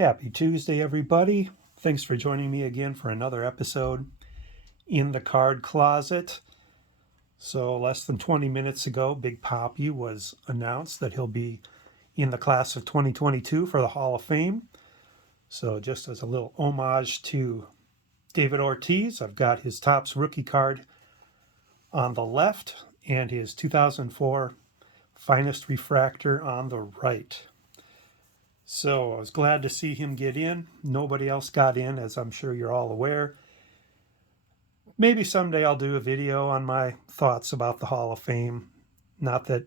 Happy Tuesday, everybody. Thanks for joining me again for another episode in the card closet. So, less than 20 minutes ago, Big Papi was announced that he'll be in the class of 2022 for the Hall of Fame. So, just as a little homage to David Ortiz, I've got his Topps rookie card on the left and his 2004 Finest Refractor on the right. So I was glad to see him get in. Nobody else got in, as I'm sure you're all aware. Maybe someday I'll do a video on my thoughts about the Hall of Fame. Not that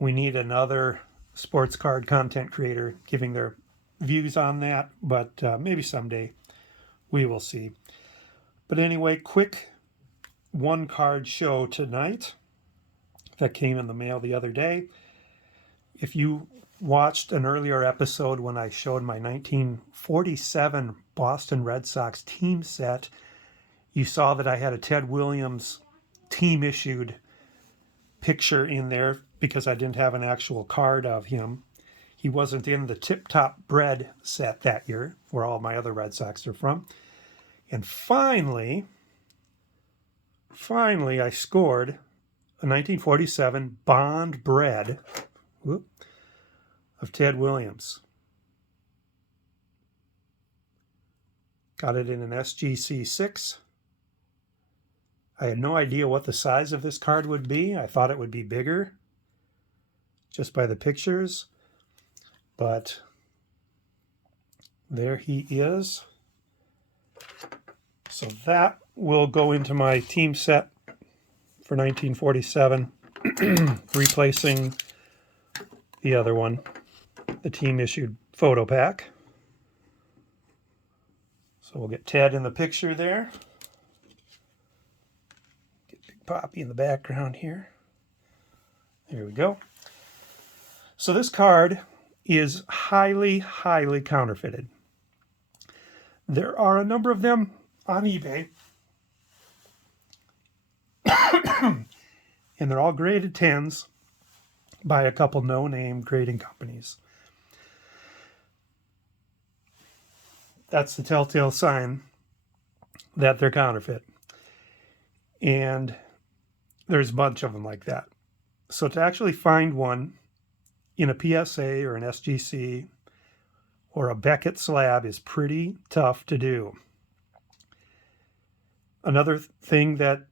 we need another sports card content creator giving their views on that, but maybe someday we will see. But anyway, quick one card show tonight that came in the mail the other day. If you watched an earlier episode when I showed my 1947 Boston Red Sox team set, you saw that I had a Ted Williams team issued picture in there because I didn't have an actual card of him. He wasn't in the Tip Top Bread set that year, where all my other Red Sox are from. And finally, I scored a 1947 Bond Bread of Ted Williams. Got it in an SGC 6. I had no idea what the size of this card would be. I thought it would be bigger just by the pictures. But there he is. So that will go into my team set for 1947, replacing the other one, the team issued photo pack. So we'll get Ted in the picture there. Get Big Papi in the background here. There we go. So this card is highly, highly counterfeited. There are a number of them on eBay. And they're all graded 10s by a couple no-name grading companies. That's the telltale sign that they're counterfeit. And there's a bunch of them like that. So to actually find one in a PSA or an SGC or a Beckett slab is pretty tough to do. Another thing that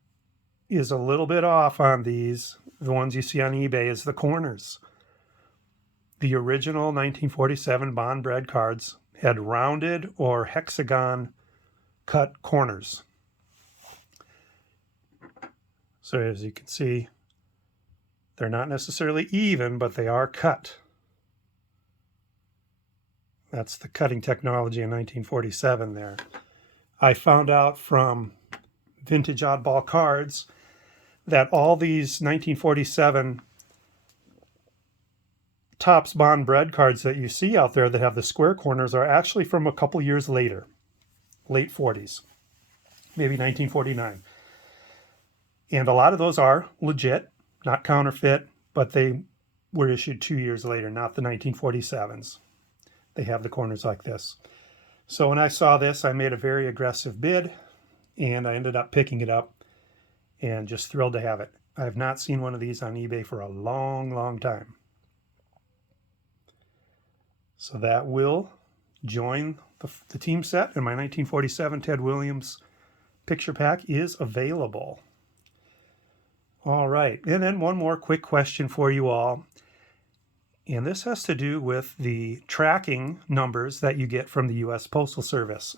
is a little bit off on these, the ones you see on eBay, is the corners. The original 1947 Bond Bread cards had rounded or hexagon cut corners. So as you can see, they're not necessarily even, but they are cut. That's the cutting technology in 1947 there. I found out from Vintage Oddball Cards that all these 1947 Topps Bond Bread cards that you see out there that have the square corners are actually from a couple years later, late 40s, maybe 1949. And a lot of those are legit, not counterfeit, but they were issued 2 years later, not the 1947s. They have the corners like this. So when I saw this, I made a very aggressive bid, and I ended up picking it up and just thrilled to have it. I have not seen one of these on eBay for a long, long time. So that will join the team set, and my 1947 Ted Williams picture pack is available. All right, and then one more quick question for you all. And this has to do with the tracking numbers that you get from the U.S. Postal Service.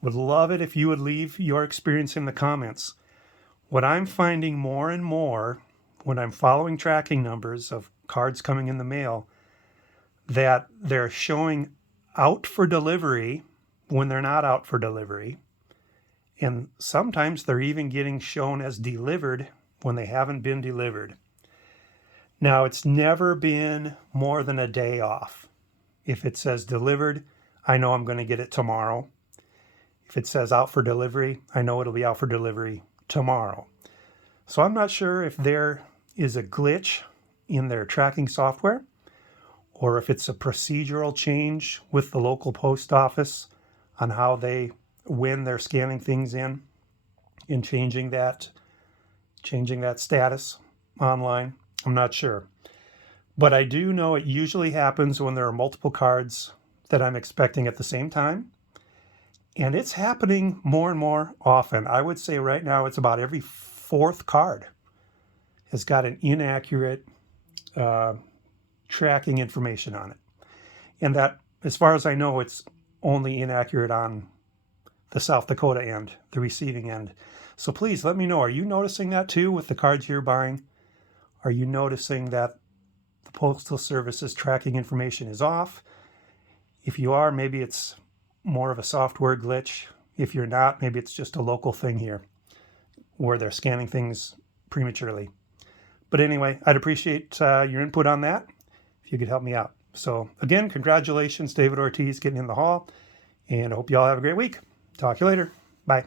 Would love it if you would leave your experience in the comments. What I'm finding more and more when I'm following tracking numbers of cards coming in the mail, that they're showing out for delivery when they're not out for delivery. And sometimes they're even getting shown as delivered when they haven't been delivered. Now, it's never been more than a day off. If it says delivered, I know I'm going to get it tomorrow. If it says out for delivery, I know it'll be out for delivery tomorrow. So I'm not sure if there is a glitch in their tracking software, or if it's a procedural change with the local post office on how when they're scanning things in and changing that status online. I'm not sure. But I do know it usually happens when there are multiple cards that I'm expecting at the same time. And it's happening more and more often. I would say right now it's about every fourth card has got an inaccurate tracking information on it. And that, as far as I know, it's only inaccurate on the South Dakota end, the receiving end. So please let me know, are you noticing that too with the cards you're buying? Are you noticing that the Postal Service's tracking information is off? If you are, maybe it's more of a software glitch. If you're not, maybe it's just a local thing here where they're scanning things prematurely. But anyway, I'd appreciate your input on that if you could help me out. So again, congratulations, David Ortiz, getting in the hall, and I hope you all have a great week. Talk to you later. Bye.